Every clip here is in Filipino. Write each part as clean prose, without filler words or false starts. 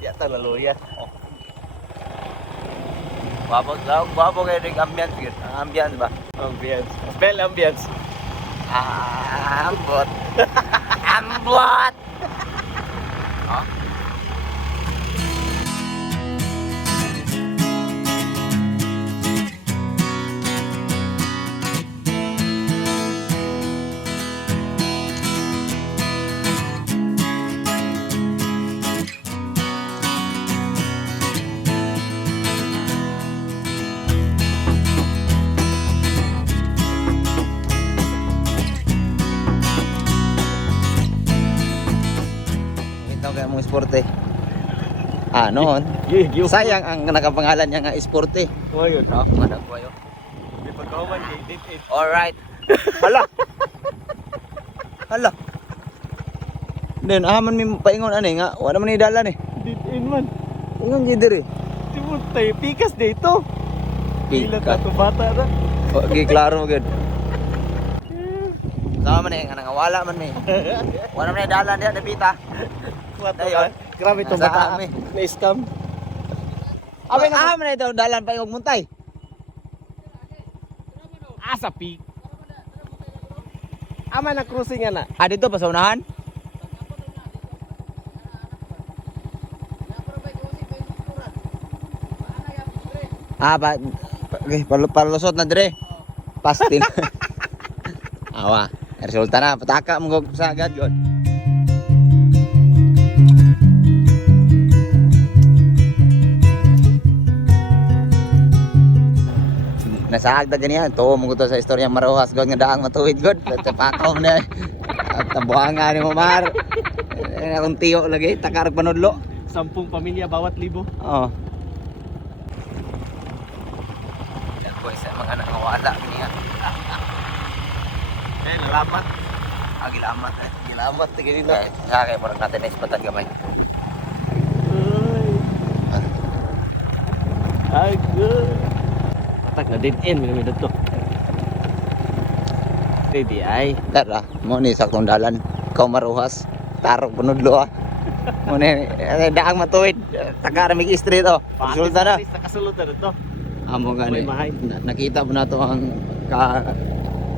Di ata laluya. Wapo kayo ng ambience yun. Ang ambience ba? Ambience. Spell ambience. Ambot. Ambot! Oh. Ito kaya mong esporte. Noon. Sayang ang nakapangalan niya nga esporte. Oh, yun. Alright. Hala. Hala. Then aman mi paingon ani nga wala man ni dalan eh. Dit-in man. Ingon jid diri. Timon tayo. Pikas dito. Pila Pikas. ka to bata na. Okay, klaro gud. Sama man eh nga wala man mi. Wala man ni dalan dia debita. Ayun. Grabe to Nasa bata. amin. Na-scam. Abay na man ito dalan pa yung muntay. Sa peak. Ama na cruising na. Dito pa sa unahan? Palusot na dire. Pastin. Awa, resulta na pataka mo sa agad yon. Nasaag na ganyan, tuo mo ko to sa istorya maruwas god nga daang matuwid god. Tapakaw na at tabuanga ni mo mar. Akong tiyo lagi, takarag panudlo. 10 pamilya bawat libo. Oo. Yan po isa mga anak nga wala niya. Lamat. Gilamat eh. Gilamat na ganito. Okay, kaya parang natin na ispatan gamay. Ay, good. Matag na din in, minamit ito. Ready ay. Tara, mo ni saktong dalan. Ikaw maruhas. Tarok panudlo ah. Mo ni daang matuwid. Takarag mig street oh. Resulta na. Nakasulod na ito. Amo gani. May mahay. Nakita mo na to ang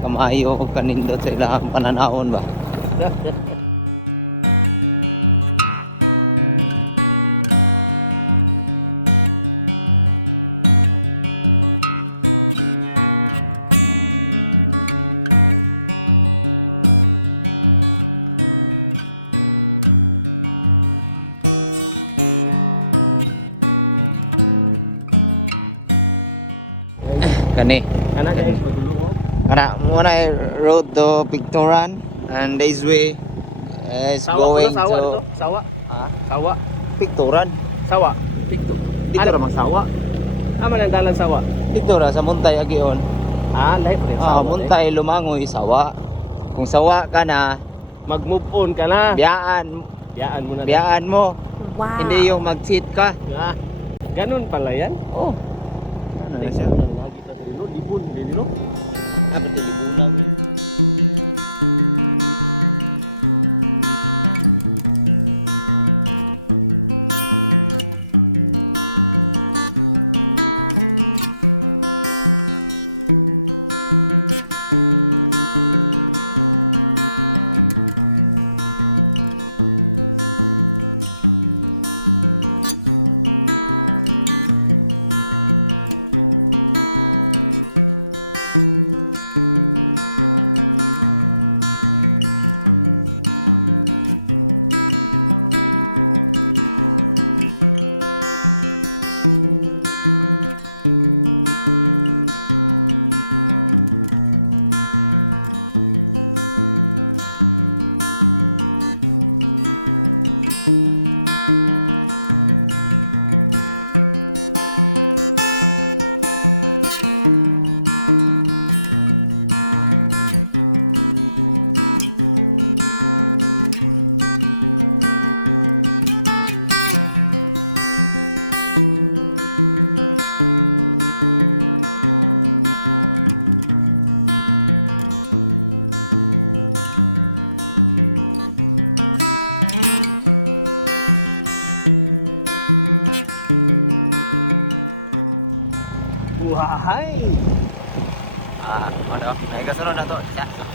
kamayo kanindot sa ilang pananahon ba. Kani Anak guys, padulong. Kana muna road to Pictoran and this way is Sawa ko going na sawa to dito. Sawa. Ha? Sawa. Pictoran. Sawa. Dito. Dito Ano mang sawa? Ama nang dalan sawa. Pictoran sa Muntay agion. Lahi pa rin sawa. Muntay lumangoy sawa. Kung sawa ka na, Mag-move on ka na. biyaan Biyaan mo na. biyaan mo. Wow. Hindi yung mag-cheat ka. Ganun pala yan. Oh. Ano na siya? Lagi ka sa dulo, libon, dilo. Ano na libon lang?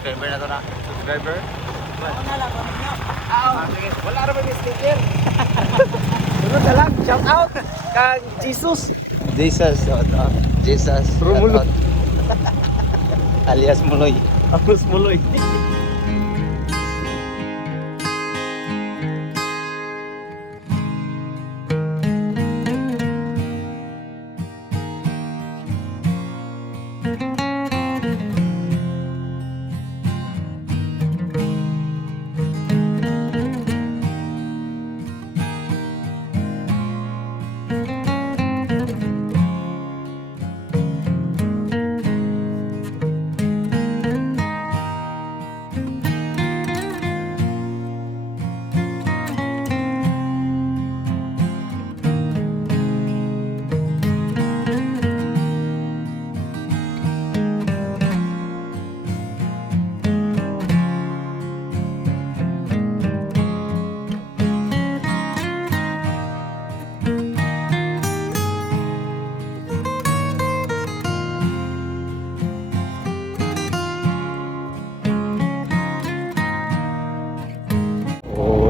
subscriber na to na. Subscriber? Ako na lang, ano nyo? Wala naman yung sticker. Ano na lang, shout out. Kag Jesus. Jesus. Jesus. Romulo. Alias Muloy. Apos muloy.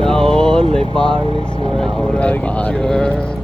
Naol, may Paris. Naol, may Paris.